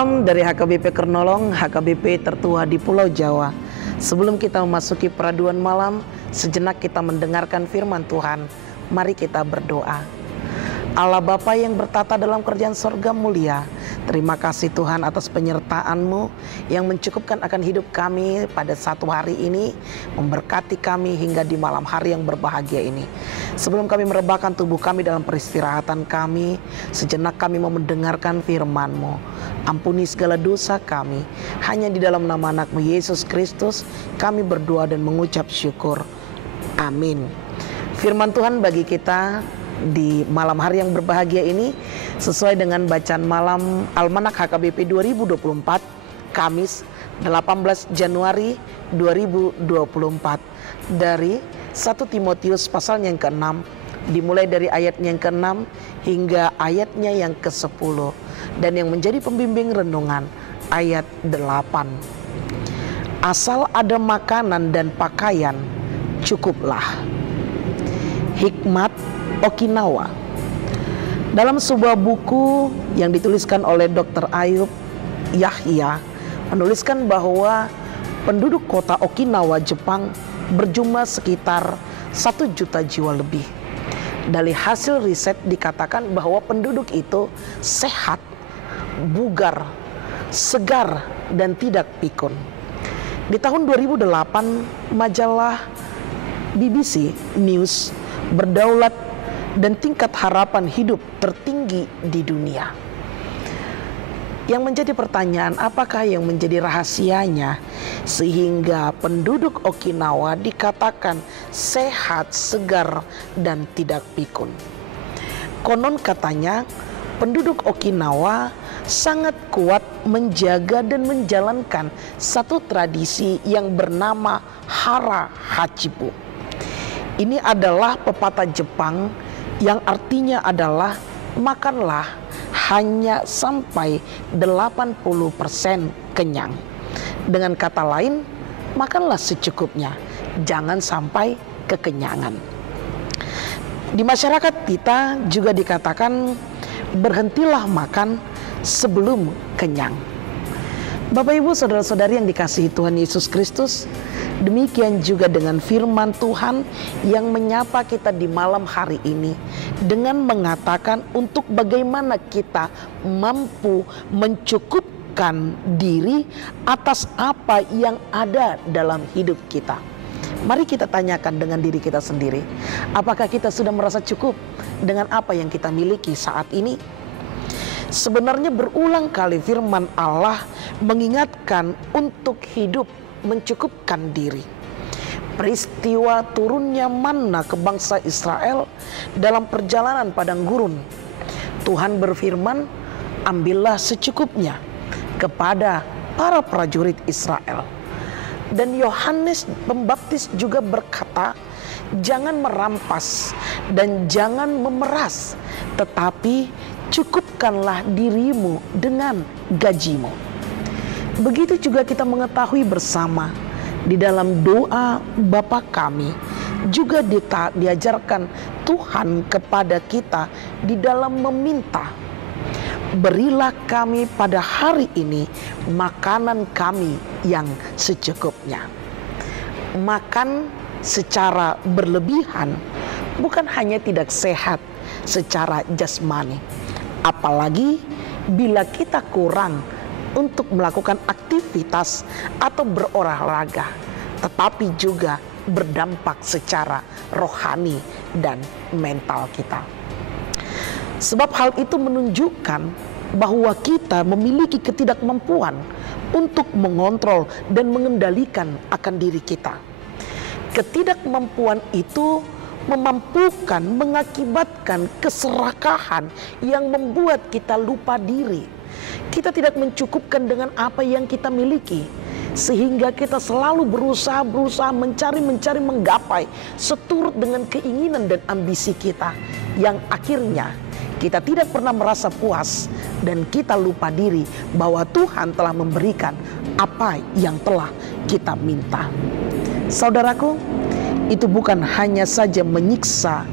Salam dari HKBP Kernolong, HKBP tertua di Pulau Jawa. Sebelum kita memasuki peraduan malam, sejenak kita mendengarkan firman Tuhan. Mari kita berdoa. Allah Bapa yang bertata dalam kerajaan sorga mulia, terima kasih Tuhan atas penyertaan-Mu yang mencukupkan akan hidup kami pada satu hari ini, memberkati kami hingga di malam hari yang berbahagia ini. Sebelum kami merebahkan tubuh kami dalam peristirahatan kami, sejenak kami mau mendengarkan firman-Mu. Ampuni segala dosa kami, hanya di dalam nama anak-Mu Yesus Kristus kami berdoa dan mengucap syukur. Amin. Firman Tuhan bagi kita di malam hari yang berbahagia ini sesuai dengan bacaan malam Almanak HKBP 2024 Kamis 18 Januari 2024 dari 1 Timotius pasal yang ke-6 dimulai dari ayatnya yang ke-6 hingga ayatnya yang ke-10 dan yang menjadi pembimbing renungan ayat 8. Asal ada makanan dan pakaian cukuplah. Hikmat Okinawa. Dalam sebuah buku yang dituliskan oleh Dr. Ayub Yahya menuliskan bahwa penduduk kota Okinawa, Jepang berjumlah sekitar 1 juta jiwa lebih. Dari hasil riset dikatakan bahwa penduduk itu sehat, bugar, segar, dan tidak pikun. Di tahun 2008, majalah BBC News berdaulat dan tingkat harapan hidup tertinggi di dunia. Yang menjadi pertanyaan, apakah yang menjadi rahasianya sehingga penduduk Okinawa dikatakan sehat, segar, dan tidak pikun? Konon katanya penduduk Okinawa sangat kuat menjaga dan menjalankan satu tradisi yang bernama Hara Hachibu. Ini adalah pepatah Jepang yang artinya adalah makanlah hanya sampai 80% kenyang. Dengan kata lain, makanlah secukupnya, jangan sampai kekenyangan. Di masyarakat kita juga dikatakan berhentilah makan sebelum kenyang. Bapak Ibu saudara-saudari yang dikasihi Tuhan Yesus Kristus, demikian juga dengan firman Tuhan yang menyapa kita di malam hari ini dengan mengatakan untuk bagaimana kita mampu mencukupkan diri atas apa yang ada dalam hidup kita. Mari kita tanyakan dengan diri kita sendiri, apakah kita sudah merasa cukup dengan apa yang kita miliki saat ini? Sebenarnya berulang kali firman Allah mengingatkan untuk hidup mencukupkan diri. Peristiwa turunnya manna ke bangsa Israel dalam perjalanan padang gurun, Tuhan berfirman, ambillah secukupnya kepada para prajurit Israel. Dan Yohanes Pembaptis juga berkata, jangan merampas dan jangan memeras, tetapi cukupkanlah dirimu dengan gajimu. Begitu juga kita mengetahui bersama di dalam doa Bapa kami juga diajarkan Tuhan kepada kita di dalam meminta, berilah kami pada hari ini makanan kami yang secukupnya. Makan secara berlebihan bukan hanya tidak sehat secara jasmani, apalagi bila kita kurang untuk melakukan aktivitas atau berolahraga, tetapi juga berdampak secara rohani dan mental kita. Sebab hal itu menunjukkan bahwa kita memiliki ketidakmampuan untuk mengontrol dan mengendalikan akan diri kita. Ketidakmampuan itu memampukan, mengakibatkan keserakahan yang membuat kita lupa diri. Kita tidak mencukupkan dengan apa yang kita miliki, sehingga kita selalu berusaha mencari, menggapai seturut dengan keinginan dan ambisi kita, yang akhirnya kita tidak pernah merasa puas dan kita lupa diri bahwa Tuhan telah memberikan apa yang telah kita minta. Saudaraku, itu bukan hanya saja menyiksa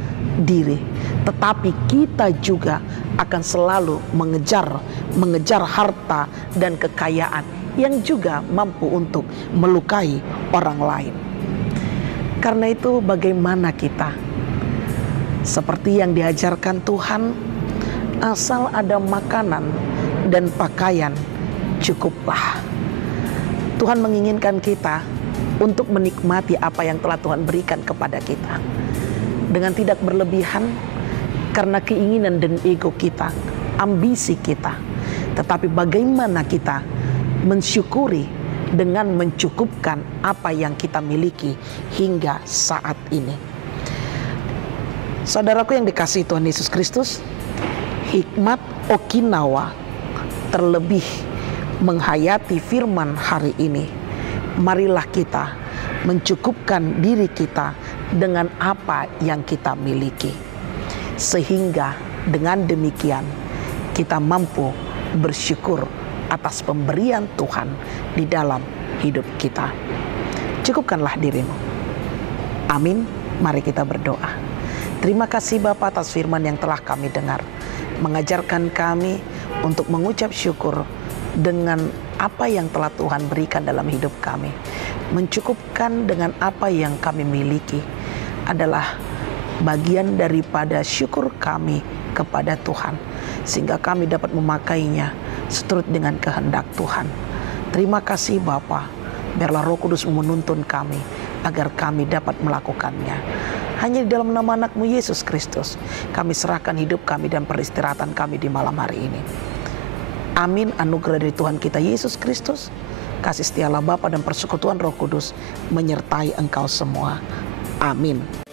diri, tetapi kita juga akan selalu mengejar harta dan kekayaan yang juga mampu untuk melukai orang lain. Karena itu bagaimana kita? Seperti yang diajarkan Tuhan, asal ada makanan dan pakaian cukuplah. Tuhan menginginkan kita untuk menikmati apa yang telah Tuhan berikan kepada kita dengan tidak berlebihan karena keinginan dan ego kita, ambisi kita. Tetapi bagaimana kita mensyukuri dengan mencukupkan apa yang kita miliki hingga saat ini. Saudaraku yang dikasihi Tuhan Yesus Kristus, hikmat Okinawa terlebih menghayati firman hari ini. Marilah kita mencukupkan diri kita dengan apa yang kita miliki, sehingga dengan demikian kita mampu bersyukur atas pemberian Tuhan di dalam hidup kita. Cukupkanlah dirimu. Amin. Mari kita berdoa. Terima kasih Bapa atas firman yang telah kami dengar, mengajarkan kami untuk mengucap syukur dengan apa yang telah Tuhan berikan dalam hidup kami. Mencukupkan dengan apa yang kami miliki adalah bagian daripada syukur kami kepada Tuhan, sehingga kami dapat memakainya seturut dengan kehendak Tuhan. Terima kasih Bapa, biarlah Roh Kudus menuntun kami agar kami dapat melakukannya. Hanya di dalam nama anak-Mu Yesus Kristus kami serahkan hidup kami dan peristirahatan kami di malam hari ini. Amin. Anugerah dari Tuhan kita Yesus Kristus, kasih setia Allah Bapa dan persekutuan Roh Kudus menyertai engkau semua. Amin.